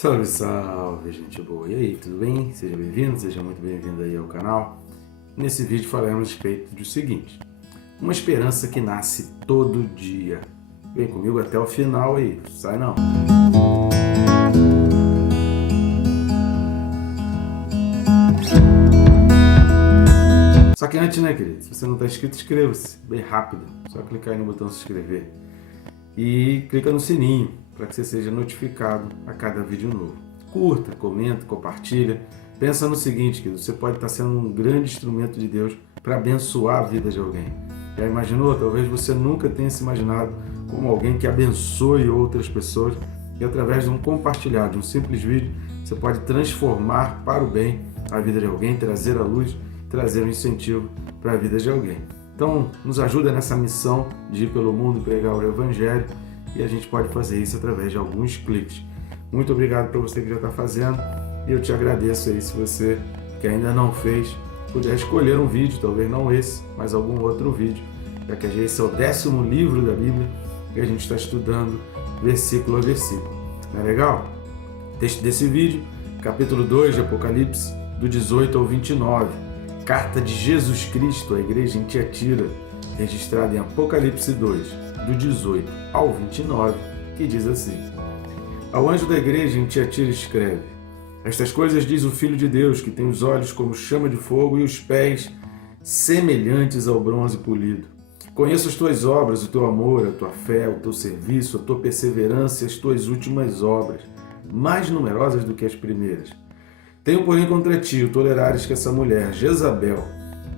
Salve, salve, gente boa! E aí, tudo bem? Seja bem-vindo, seja muito bem-vindo aí ao canal. Nesse vídeo falaremos a respeito do seguinte: uma esperança que nasce todo dia. Vem comigo até o final aí, sai não! Só que antes, né, querido? Se você não está inscrito, inscreva-se, bem rápido. Só clicar aí no botão se inscrever. E clica no sininho para que você seja notificado a cada vídeo novo. Curta, comenta, compartilha. Pensa no seguinte, que você pode estar sendo um grande instrumento de Deus para abençoar a vida de alguém. Já imaginou? Talvez você nunca tenha se imaginado como alguém que abençoe outras pessoas e através de um compartilhar, de um simples vídeo, você pode transformar para o bem a vida de alguém, trazer a luz, trazer um incentivo para a vida de alguém. Então, nos ajuda nessa missão de ir pelo mundo e pregar o Evangelho, e a gente pode fazer isso através de alguns cliques. Muito obrigado para você que já está fazendo, e eu te agradeço aí se você que ainda não fez, puder escolher um vídeo, talvez não esse, mas algum outro vídeo, já que esse é o 10º livro da Bíblia que a gente está estudando versículo a versículo. Não é legal? Texto desse vídeo, capítulo 2 de Apocalipse, do 18 ao 29. Carta de Jesus Cristo à igreja em Tiatira, registrada em Apocalipse 2, do 18 ao 29, que diz assim: Ao anjo da igreja em Tiatira escreve: Estas coisas diz o Filho de Deus, que tem os olhos como chama de fogo e os pés semelhantes ao bronze polido. Conheço as tuas obras, o teu amor, a tua fé, o teu serviço, a tua perseverança e as tuas últimas obras, mais numerosas do que as primeiras. Tenho, porém, contra ti o tolerares que essa mulher, Jezabel,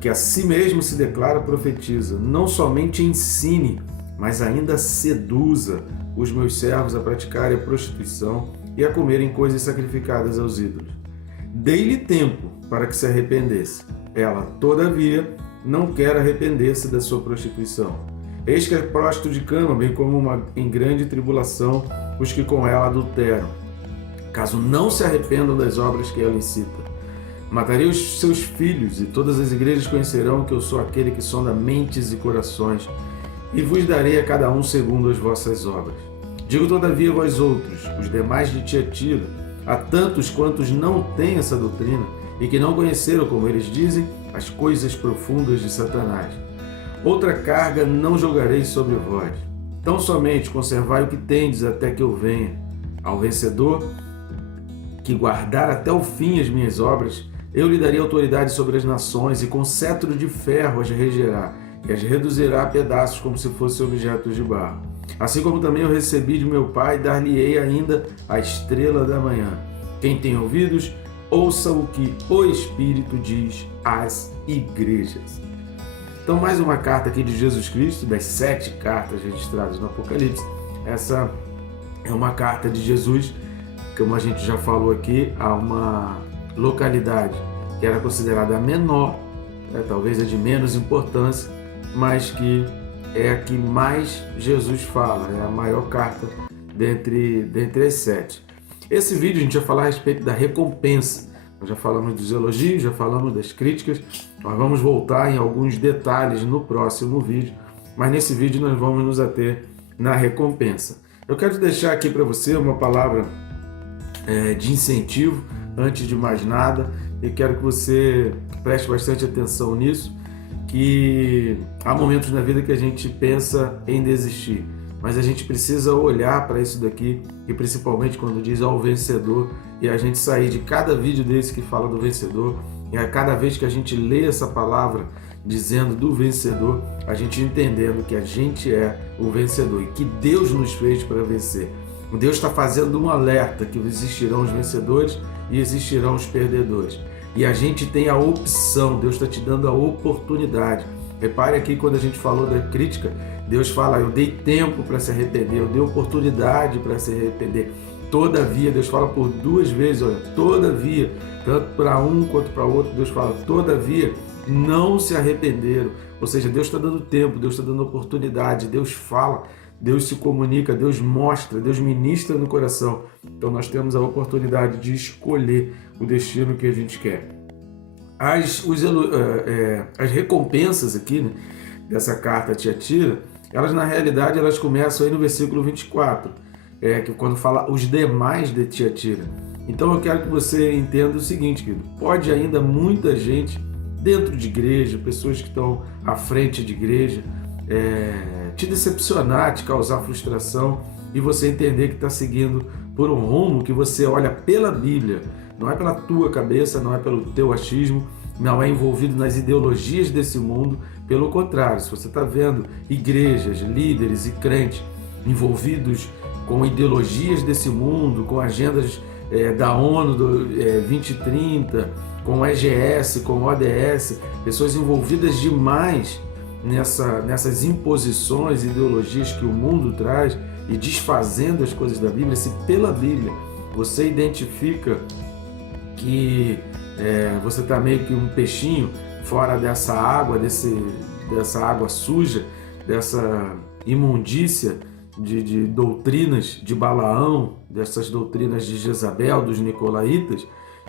que a si mesmo se declara profetiza, não somente ensine, mas ainda seduza os meus servos a praticarem a prostituição e a comerem coisas sacrificadas aos ídolos. Dei-lhe tempo para que se arrependesse. Ela, todavia, não quer arrepender-se da sua prostituição. Eis que é próstito de cama, bem como em grande tribulação os que com ela adulteram, caso não se arrependam das obras que ela incita. Matarei os seus filhos, e todas as igrejas conhecerão que eu sou aquele que sonda mentes e corações, e vos darei a cada um segundo as vossas obras. Digo todavia a vós outros, os demais de Tiatira, a tantos quantos não têm essa doutrina, e que não conheceram, como eles dizem, as coisas profundas de Satanás. Outra carga não jogarei sobre vós. Tão somente conservai o que tendes até que eu venha. Ao vencedor, que guardar até o fim as minhas obras, eu lhe daria autoridade sobre as nações, e com cetro de ferro as regerá, e as reduzirá a pedaços como se fossem objetos de barro. Assim como também eu recebi de meu Pai, dar-lhe-ei ainda a estrela da manhã. Quem tem ouvidos, ouça o que o Espírito diz às igrejas. Então, mais uma carta aqui de Jesus Cristo, das 7 cartas registradas no Apocalipse. Essa é uma carta de Jesus, como a gente já falou aqui, a uma localidade que era considerada a menor, talvez a de menos importância, mas que é a que mais Jesus fala, é a maior carta dentre as 7. Esse vídeo a gente vai falar a respeito da recompensa. Nós já falamos dos elogios, já falamos das críticas, nós vamos voltar em alguns detalhes no próximo vídeo, mas nesse vídeo nós vamos nos ater na recompensa. Eu quero deixar aqui para você uma palavra de incentivo, antes de mais nada, e quero que você preste bastante atenção nisso, que há momentos na vida que a gente pensa em desistir, mas a gente precisa olhar para isso daqui, e principalmente quando diz ao vencedor, e a gente sair de cada vídeo desse que fala do vencedor, e a cada vez que a gente lê essa palavra dizendo do vencedor, a gente entendendo que a gente é o vencedor e que Deus nos fez para vencer. Deus está fazendo um alerta que existirão os vencedores e existirão os perdedores. E a gente tem a opção, Deus está te dando a oportunidade. Repare aqui quando a gente falou da crítica, Deus fala, eu dei tempo para se arrepender, eu dei oportunidade para se arrepender. Todavia, Deus fala por 2 vezes, olha, todavia, tanto para um quanto para outro, Deus fala, todavia, não se arrependeram. Ou seja, Deus está dando tempo, Deus está dando oportunidade, Deus fala, Deus se comunica, Deus mostra, Deus ministra no coração. Então nós temos a oportunidade de escolher o destino que a gente quer. As recompensas aqui, né, dessa carta a Tiatira, elas na realidade elas começam aí no versículo 24. que quando fala os demais de Tiatira. Então eu quero que você entenda o seguinte, querido, pode ainda muita gente dentro de igreja, pessoas que estão à frente de igreja, te decepcionar, te causar frustração e você entender que está seguindo por um rumo que você olha pela Bíblia, não é pela tua cabeça, não é pelo teu achismo, não é envolvido nas ideologias desse mundo. Pelo contrário, se você está vendo igrejas, líderes e crentes envolvidos com ideologias desse mundo, com agendas da ONU 2030, com EGS, com ODS, pessoas envolvidas demais nessas imposições, ideologias que o mundo traz e desfazendo as coisas da Bíblia, se pela Bíblia você identifica que você está meio que um peixinho fora dessa água, dessa água suja, dessa imundícia de doutrinas de Balaão, dessas doutrinas de Jezabel, dos nicolaítas,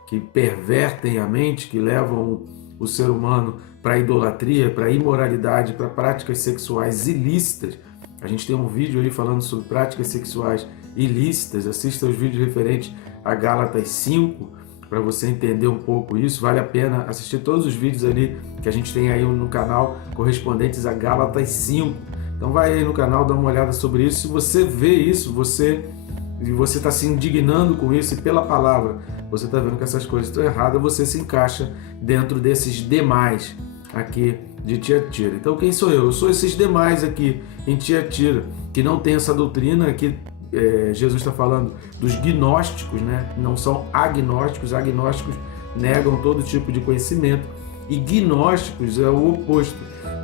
que pervertem a mente, que levam o ser humano para a idolatria, para a imoralidade, para práticas sexuais ilícitas. A gente tem um vídeo aí falando sobre práticas sexuais ilícitas, assista os vídeos referentes a Gálatas 5, para você entender um pouco isso. Vale a pena assistir todos os vídeos ali que a gente tem aí no canal correspondentes a Gálatas 5. Então vai aí no canal, dá uma olhada sobre isso. Se você vê isso, você está se indignando com isso e pela palavra você está vendo que essas coisas estão erradas, você se encaixa dentro desses demais aqui de Tiatira. Então quem sou eu? Eu sou esses demais aqui em Tiatira, que não tem essa doutrina. Aqui Jesus está falando dos gnósticos, né? Não são agnósticos. Agnósticos negam todo tipo de conhecimento e gnósticos é o oposto.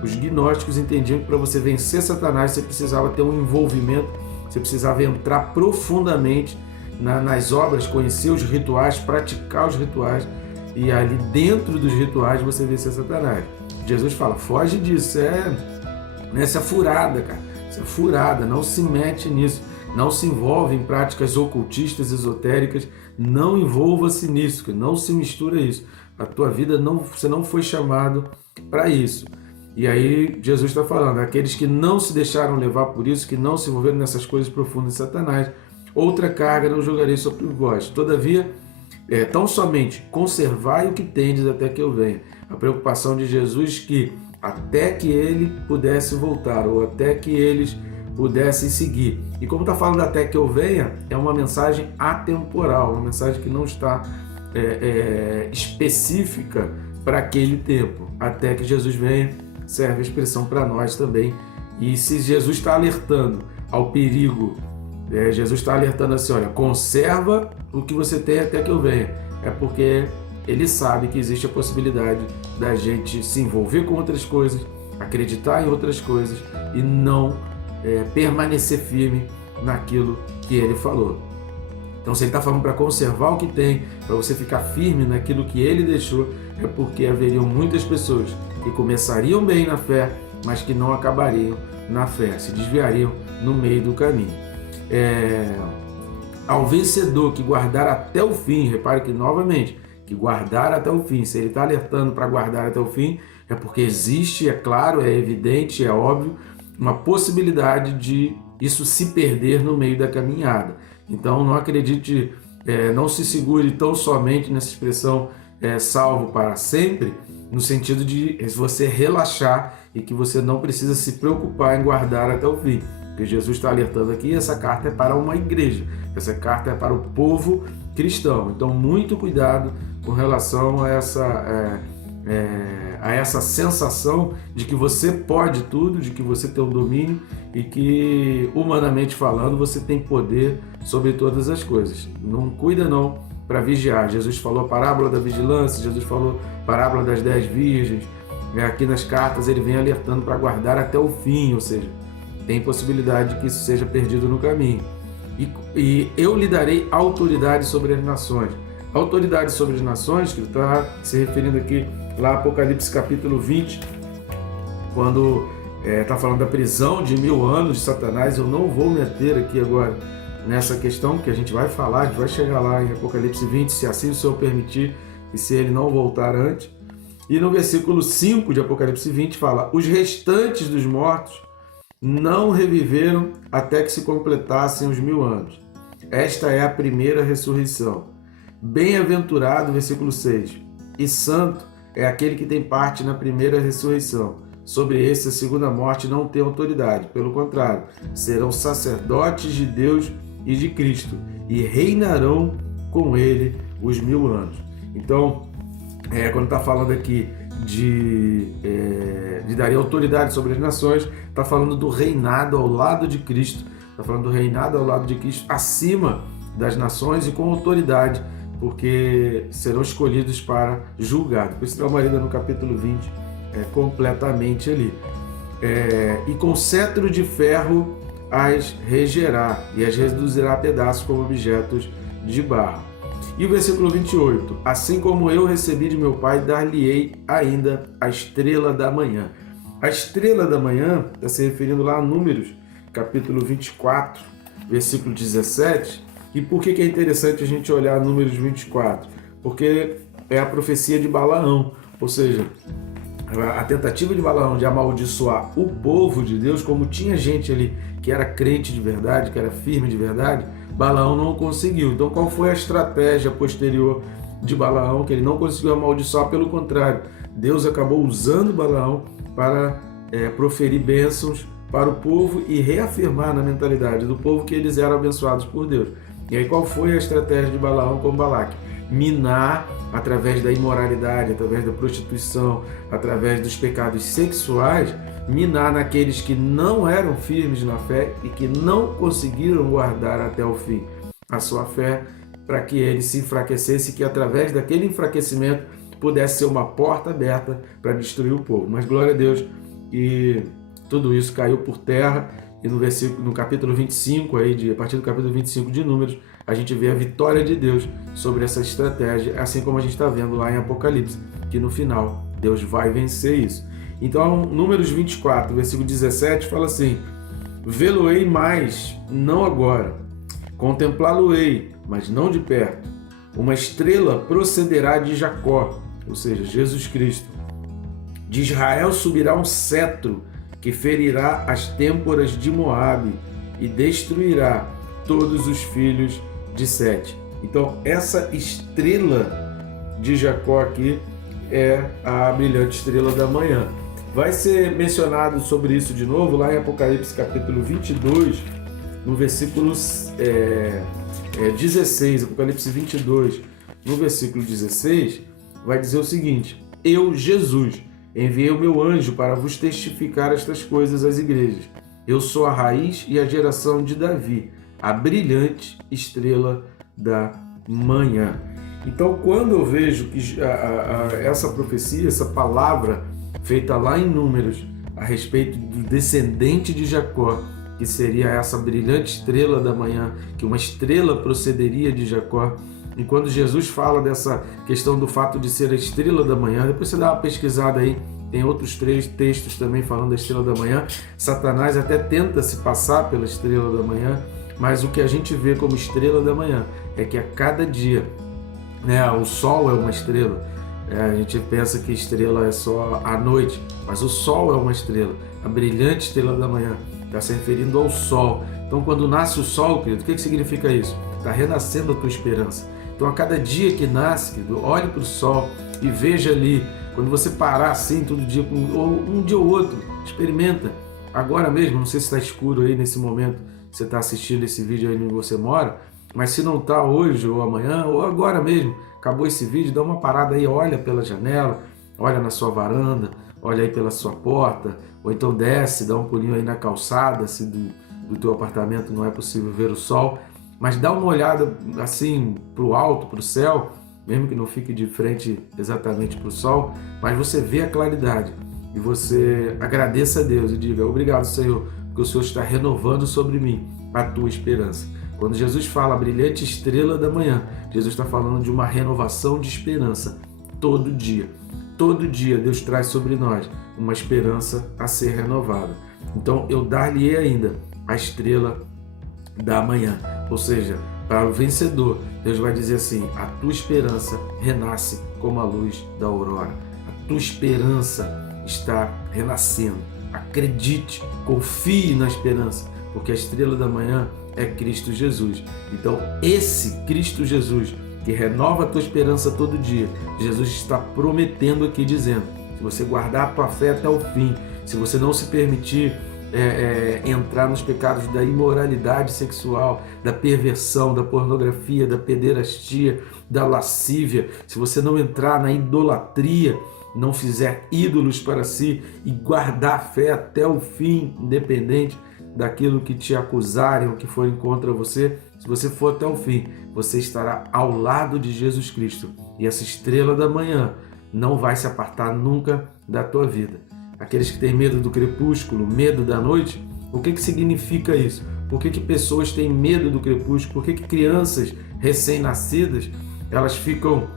Os gnósticos entendiam que para você vencer Satanás você precisava ter um envolvimento, você precisava entrar profundamente nas obras, conhecer os rituais, praticar os rituais, e ali dentro dos rituais você vencer Satanás. Jesus fala, foge disso, essa é furada, cara, isso é furada, não se mete nisso, não se envolve em práticas ocultistas, esotéricas, não envolva-se nisso, não se mistura isso. A tua vida, você não foi chamado para isso. E aí Jesus está falando, aqueles que não se deixaram levar por isso, que não se envolveram nessas coisas profundas de Satanás, outra carga não jogarei sobre vós. Todavia, tão somente conservai o que tendes até que eu venha. A preocupação de Jesus que até que ele pudesse voltar, ou até que eles pudessem seguir. E como está falando até que eu venha, é uma mensagem atemporal, uma mensagem que não está específica para aquele tempo. Até que Jesus venha, serve a expressão para nós também. E se Jesus está alertando ao perigo, Jesus está alertando assim, olha, conserva o que você tem até que eu venha. É porque ele sabe que existe a possibilidade da gente se envolver com outras coisas, acreditar em outras coisas e não permanecer firme naquilo que ele falou. Então, se ele está falando para conservar o que tem, para você ficar firme naquilo que ele deixou, é porque haveriam muitas pessoas que começariam bem na fé, mas que não acabariam na fé, se desviariam no meio do caminho. Ao vencedor que guardar até o fim, repare que novamente, que guardar até o fim, se ele está alertando para guardar até o fim, é porque existe, é claro, é evidente, é óbvio, uma possibilidade de isso se perder no meio da caminhada. Então não acredite, não se segure tão somente nessa expressão salvo para sempre, no sentido de você relaxar e que você não precisa se preocupar em guardar até o fim. Porque Jesus está alertando aqui, essa carta é para uma igreja, essa carta é para o povo cristão. Então muito cuidado com relação a essa sensação de que você pode tudo, de que você tem o domínio e que, humanamente falando, você tem poder sobre todas as coisas. Não cuida não para vigiar. Jesus falou a parábola da vigilância, Jesus falou a parábola das 10 virgens. Aqui nas cartas ele vem alertando para guardar até o fim, ou seja, tem possibilidade de que isso seja perdido no caminho. E eu lhe darei autoridade sobre as nações. Autoridade sobre as nações, que está se referindo aqui lá Apocalipse capítulo 20, quando está falando da prisão de 1000 anos de Satanás. Eu não vou meter aqui agora nessa questão, que a gente vai falar, a gente vai chegar lá em Apocalipse 20, se assim o Senhor permitir e se ele não voltar antes. E no versículo 5 de Apocalipse 20 fala, os restantes dos mortos não reviveram até que se completassem os 1000 anos. Esta é a primeira ressurreição. Bem-aventurado, versículo 6, e santo é aquele que tem parte na primeira ressurreição. Sobre esse, a segunda morte não tem autoridade. Pelo contrário, serão sacerdotes de Deus e de Cristo, e reinarão com ele os 1000 anos. Então, quando está falando aqui de daria autoridade sobre as nações, está falando do reinado ao lado de Cristo, está falando do reinado ao lado de Cristo acima das nações e com autoridade, porque serão escolhidos para julgar. Depois se dá uma lida no capítulo 20, completamente ali. E com cetro de ferro as regerá e as reduzirá a pedaços como objetos de barro. E o versículo 28, assim como eu recebi de meu Pai, dar-lhe-ei ainda a estrela da manhã. A estrela da manhã está se referindo lá a Números, capítulo 24, versículo 17. E por que é interessante a gente olhar Números 24? Porque é a profecia de Balaão, ou seja, a tentativa de Balaão de amaldiçoar o povo de Deus, como tinha gente ali que era crente de verdade, que era firme de verdade, Balaão não conseguiu. Então qual foi a estratégia posterior de Balaão, que ele não conseguiu amaldiçoar? Pelo contrário, Deus acabou usando Balaão para proferir bênçãos para o povo e reafirmar na mentalidade do povo que eles eram abençoados por Deus. E aí qual foi a estratégia de Balaão com Balaque? Minar através da imoralidade, através da prostituição, através dos pecados sexuais, minar naqueles que não eram firmes na fé e que não conseguiram guardar até o fim a sua fé, para que ele se enfraquecesse e que através daquele enfraquecimento pudesse ser uma porta aberta para destruir o povo. Mas glória a Deus que tudo isso caiu por terra. E no capítulo 25, a partir do capítulo 25 de Números, a gente vê a vitória de Deus sobre essa estratégia, assim como a gente está vendo lá em Apocalipse, que no final Deus vai vencer isso. Então, Números 24, versículo 17, fala assim: vê-lo-ei mais, não agora, contemplá-lo-ei, mas não de perto. Uma estrela procederá de Jacó, ou seja, Jesus Cristo. De Israel subirá um cetro que ferirá as têmporas de Moabe e destruirá todos os filhos de Sete. Então, essa estrela de Jacó aqui é a brilhante estrela da manhã. Vai ser mencionado sobre isso de novo lá em Apocalipse capítulo 22, no versículo 16, Apocalipse 22, no versículo 16, vai dizer o seguinte: eu, Jesus, enviei o meu anjo para vos testificar estas coisas às igrejas. Eu sou a raiz e a geração de Davi, a brilhante estrela da manhã. Então, quando eu vejo que essa profecia, essa palavra feita lá em Números, a respeito do descendente de Jacó, que seria essa brilhante estrela da manhã, que uma estrela procederia de Jacó, e quando Jesus fala dessa questão do fato de ser a estrela da manhã, depois você dá uma pesquisada aí, tem outros 3 textos também falando da estrela da manhã. Satanás até tenta se passar pela estrela da manhã, mas o que a gente vê como estrela da manhã é que a cada dia, o sol é uma estrela. A gente pensa que estrela é só à noite, mas o sol é uma estrela. A brilhante estrela da manhã está se referindo ao sol. Então, quando nasce o sol, querido, o que significa isso? Está renascendo a tua esperança. Então, a cada dia que nasce, querido, olhe para o sol e veja ali. Quando você parar assim todo dia, ou um dia ou outro, experimenta. Agora mesmo, não sei se está escuro aí nesse momento, você está assistindo esse vídeo aí onde você mora, mas se não está hoje ou amanhã, ou agora mesmo, acabou esse vídeo, dá uma parada aí, olha pela janela, olha na sua varanda, olha aí pela sua porta, ou então desce, dá um pulinho aí na calçada, se do teu apartamento não é possível ver o sol, mas dá uma olhada assim para o alto, para o céu, mesmo que não fique de frente exatamente para o sol, mas você vê a claridade e você agradeça a Deus e diga: obrigado, Senhor, porque o Senhor está renovando sobre mim a tua esperança. Quando Jesus fala brilhante estrela da manhã, Jesus está falando de uma renovação de esperança todo dia. Todo dia Deus traz sobre nós uma esperança a ser renovada. Então eu dar-lhe ainda a estrela da manhã, ou seja, para o vencedor, Deus vai dizer assim: a tua esperança renasce como a luz da aurora. A tua esperança está renascendo. Acredite, confie na esperança, porque a estrela da manhã é Cristo Jesus. Então, esse Cristo Jesus que renova a tua esperança todo dia, Jesus está prometendo aqui, dizendo: se você guardar a tua fé até o fim, se você não se permitir entrar nos pecados da imoralidade sexual, da perversão, da pornografia, da pederastia, da lascívia, se você não entrar na idolatria, não fizer ídolos para si e guardar a fé até o fim, independente daquilo que te acusarem ou que forem contra você, se você for até o fim, você estará ao lado de Jesus Cristo e essa estrela da manhã não vai se apartar nunca da tua vida. Aqueles que têm medo do crepúsculo, medo da noite, o que significa isso? Por que pessoas têm medo do crepúsculo? Por que crianças recém-nascidas elas ficam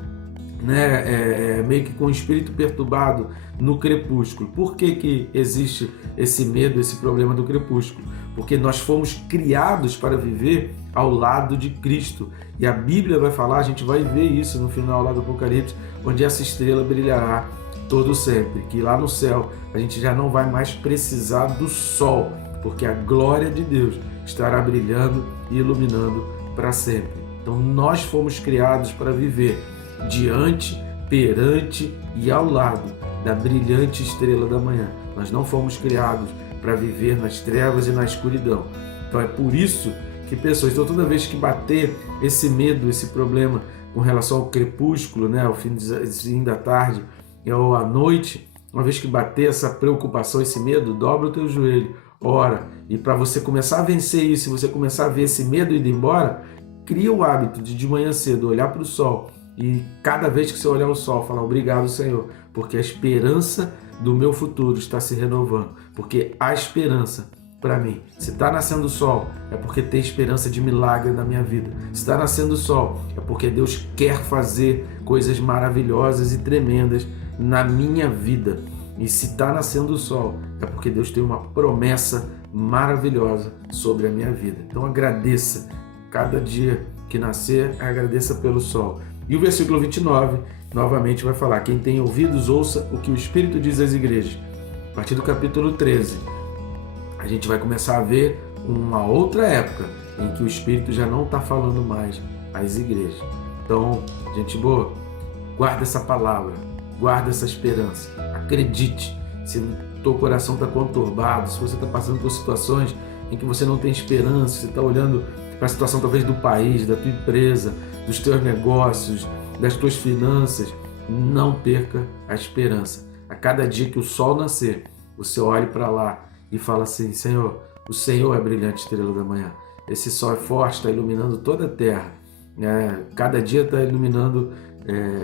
meio que com o espírito perturbado no crepúsculo? Por que existe esse medo, esse problema do crepúsculo? Porque nós fomos criados para viver ao lado de Cristo. E a Bíblia vai falar, a gente vai ver isso no final lá do Apocalipse, onde essa estrela brilhará todo sempre, que lá no céu a gente já não vai mais precisar do sol, porque a glória de Deus estará brilhando e iluminando para sempre. Então nós fomos criados para viver diante, perante e ao lado da brilhante estrela da manhã. Nós não fomos criados para viver nas trevas e na escuridão. Então é por isso que pessoas, então toda vez que bater esse medo, esse problema com relação ao crepúsculo, ao fim da tarde ou à noite, uma vez que bater essa preocupação, esse medo, dobra o teu joelho, ora, e para você começar a vencer isso, você começar a ver esse medo ir embora, cria o hábito de manhã cedo olhar para o sol e cada vez que você olhar o sol, falar: obrigado, Senhor, porque a esperança do meu futuro está se renovando, porque há esperança para mim. Se está nascendo o sol, é porque tem esperança de milagre na minha vida. Se está nascendo o sol, é porque Deus quer fazer coisas maravilhosas e tremendas na minha vida. E se está nascendo o sol, é porque Deus tem uma promessa maravilhosa sobre a minha vida. Então agradeça cada dia que nascer, agradeça pelo sol. E o versículo 29 novamente vai falar: quem tem ouvidos, ouça o que o Espírito diz às igrejas. A partir do capítulo 13, a gente vai começar a ver uma outra época em que o Espírito já não está falando mais às igrejas. Então, gente boa, guarda essa palavra, guarda essa esperança, acredite. Se o teu coração está conturbado, se você está passando por situações em que você não tem esperança, você está olhando para a situação talvez do país, da tua empresa, dos teus negócios, das tuas finanças, não perca a esperança. A cada dia que o sol nascer, você olhe para lá e fala assim: Senhor, o Senhor é a brilhante estrela da manhã. Esse sol é forte, está iluminando toda a terra. Cada dia está iluminando,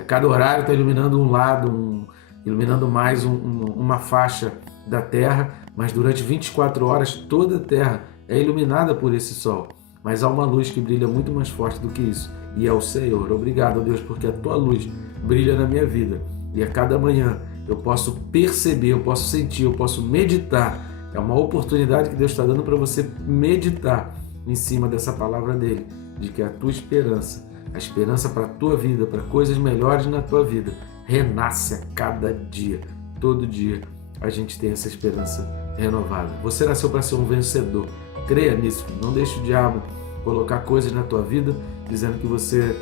cada horário está iluminando um lado, iluminando mais uma faixa da terra, mas durante 24 horas toda a terra é iluminada por esse sol. Mas há uma luz que brilha muito mais forte do que isso, e é o Senhor. Obrigado, Deus, porque a tua luz brilha na minha vida. E a cada manhã eu posso perceber, eu posso sentir, eu posso meditar. É uma oportunidade que Deus está dando para você meditar em cima dessa palavra dele, de que a tua esperança, a esperança para a tua vida, para coisas melhores na tua vida, renasce a cada dia. Todo dia a gente tem essa esperança renovada. Você nasceu para ser um vencedor. Creia nisso, não deixe o diabo colocar coisas na tua vida dizendo que você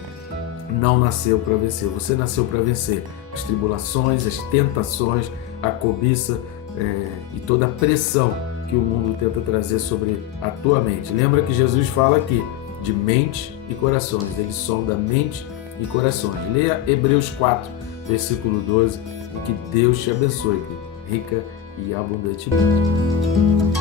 não nasceu para vencer. Você nasceu para vencer as tribulações, as tentações, a cobiça e toda a pressão que o mundo tenta trazer sobre a tua mente. Lembra que Jesus fala aqui de mente e corações. Ele sonda mente e corações. Leia Hebreus 4, versículo 12, e que Deus te abençoe, rica e abundantemente.